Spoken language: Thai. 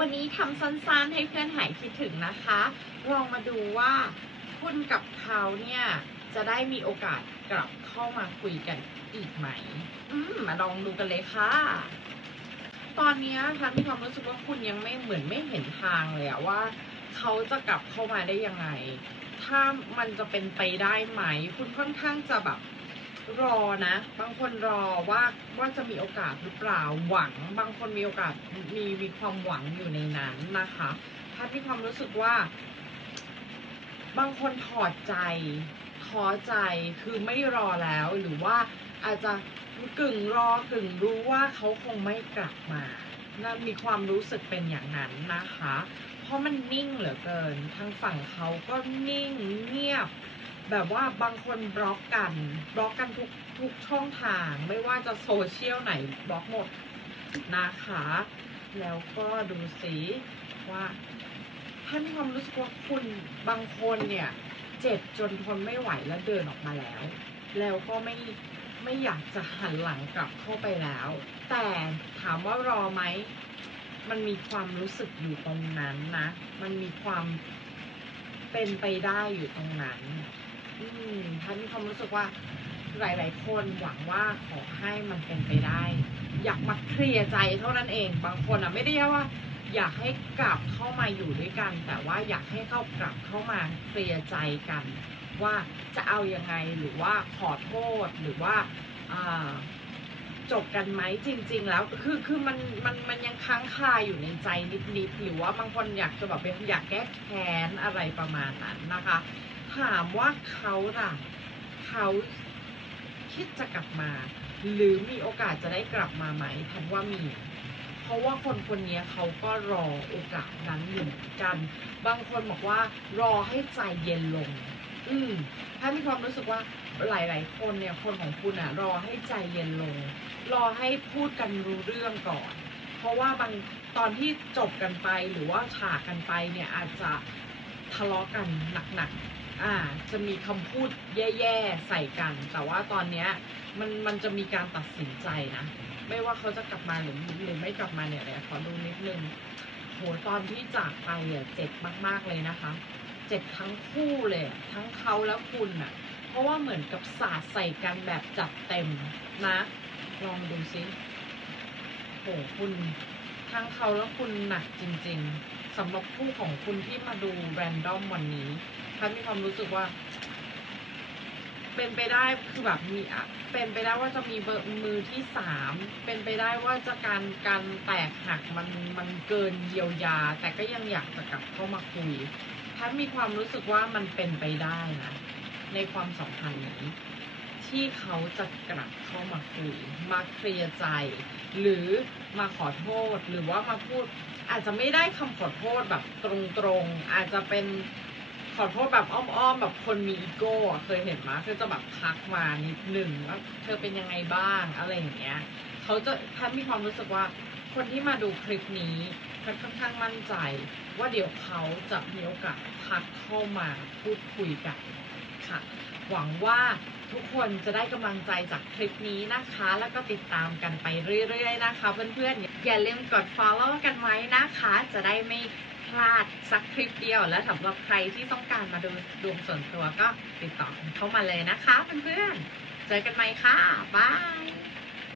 วันนี้ทำสั้นๆให้เพื่อนหายคิดถึงนะคะ ลองมาดูว่าคุณกับเขาเนี่ยจะได้มีโอกาสกลับเข้ามาคุยกันอีกไหม อืม มาลองดูกันเลยค่ะ ตอนนี้ยพันมีความรู้สึกว่าคุณยังไม่เหมือนไม่เห็นทางเลยอะว่า เขาจะกลับเข้ามาได้ยังไง ถ้ามันจะเป็นไปได้ไหม คุณค่อนข้างจะแบบ รอนะ บางคนรอว่าว่าจะมีโอกาสหรือเปล่าหวัง บางคนมีโอกาสมีมีความหวังอยู่ในนั้นนะคะพัดมีความรู้สึกว่า บางคนถอดใจท้อใจคือไม่รอแล้วหรือว่าอาจจะกึ่งรอกึ่งรู้ว่าเขาคงไม่กลับมานะมีความรู้สึกเป็นอย่างนั้นนะคะ เพราะมันนิ่งเหลือเกินทางฝั่งเขาก็นิ่งเงียบ แบบว่าบางคนบล็อกกันบล็อกกันทุกทุกช่องทางไม่ว่าจะโซเชียลไหนบล็อกหมดนะคะ แล้วก็ดูสิว่าท่านมีความรู้สึกว่าคุณบางคนเนี่ย เจ็บจนทนไม่ไหวแล้วเดินออกมาแล้ว แล้วก็ไม่ไม่อยากจะหันหลังกลับเข้าไปแล้ว แต่ถามว่ารอไหมมันมีความรู้สึกอยู่ตรงนั้นนะ มันมีความเป็นไปได้อยู่ตรงนั้น อืมท่านมีความรู้สึกว่าหลาย ๆ คนหวังว่าขอให้มันเป็นไปได้ อยากมาเคลียร์ใจเท่านั้นเองบางคนอะไม่ได้ว่า อยากให้กลับเข้ามาอยู่ด้วยกัน แต่ว่าอยากให้เข้ากลับเข้ามาเคลียร์ใจกัน ว่าจะเอายังไงหรือว่าขอโทษหรือว่าจบกันไหมจริง ๆ แล้วคือคือมันมันมันยังค้างคาอยู่ในใจนิดๆหรือว่าบางคนอยากจะแบบอยากแก้แค้นอะไรประมาณนั้นนะคะ ถามว่าเขาล่ะ เขาคิดจะกลับมา หรือมีโอกาสจะได้กลับมาไหมทันว่ามี เพราะว่าคนคนนี้เขาก็รอโอกาสนั้นอยู่กัน บางคนบอกว่ารอให้ใจเย็นลง อืมถ้ามีความรู้สึกว่าหลาย ๆ คนเนี่ยคนของคุณอะรอให้ใจเย็นลง รอให้พูดกันรู้เรื่องก่อน เพราะว่าบางตอนที่จบกันไปหรือว่าฉากกันไปเนี่ยอาจจะทะเลาะกันหนัก ๆ อ่าจะมีคำพูดแย่ๆใส่กัน แต่ว่าตอนเนี้ยมันมันจะมีการตัดสินใจนะ ไม่ว่าเขาจะกลับมาหรือหรือไม่กลับมาเนี่ยเดี๋ยวขอดูนิดนึงโหตอนที่จากไปอะเจ็บมากๆเลยนะคะ เจ็บทั้งคู่เลยทั้งเขาและคุณอะ เพราะว่าเหมือนกับสาดใส่กันแบบจัดเต็มนะ ลองดูซิโหคุณทั้งเขาและคุณหนักจริง ๆสำหรับคู่ของคุณที่มาดูแรนดอมวันนี้ ท่านมีความรู้สึกว่า เป็นไปได้คือแบบมีอะเป็นไปได้ว่าจะมีเบอร์มือที่สามเป็นไปได้ว่าจะการการแตกหักมันมันเกินเยียวยา แต่ก็ยังอยากจะกลับเข้ามาคุยท่านมีความรู้สึกว่ามันเป็นไปได้นะในความสัมพันธ์นี้ที่เขาจะกลับเข้ามาคุยมาเคลียร์ใจ หรือมาขอโทษหรือว่ามาพูด อาจจะไม่ได้คำขอโทษแบบตรงๆ อาจจะเป็น อโทษแบบอ้อมๆแบบคนมีอีโก้อะเคยเห็นไหมคือจะแบบทักมานิดหนึ่งว่าเธอเป็นยังไงบ้างอะไรอย่างเงี้ยเขาจะท่านมีความรู้สึกว่าคนที่มาดูคลิปนี้เขาค่อนข้างมั่นใจ ว่าเดี๋ยวเขาจะมีโอกาสทักเข้ามาพูดคุยกันค่ะ หวังว่าทุกคนจะได้กำลังใจจากคลิปนี้นะคะ แล้วก็ติดตามกันไปเรื่อยๆนะคะ เพื่อนๆอย่าลืมกด follow กันไว้นะคะ จะได้ไม่ พลาดสักคลิปเดียวและสำหรับใครที่ต้องการมาดูดวงส่วนตัวก็ติดต่อเข้ามาเลยนะคะเพื่อนๆเจอกันใหม่ค่ะบาย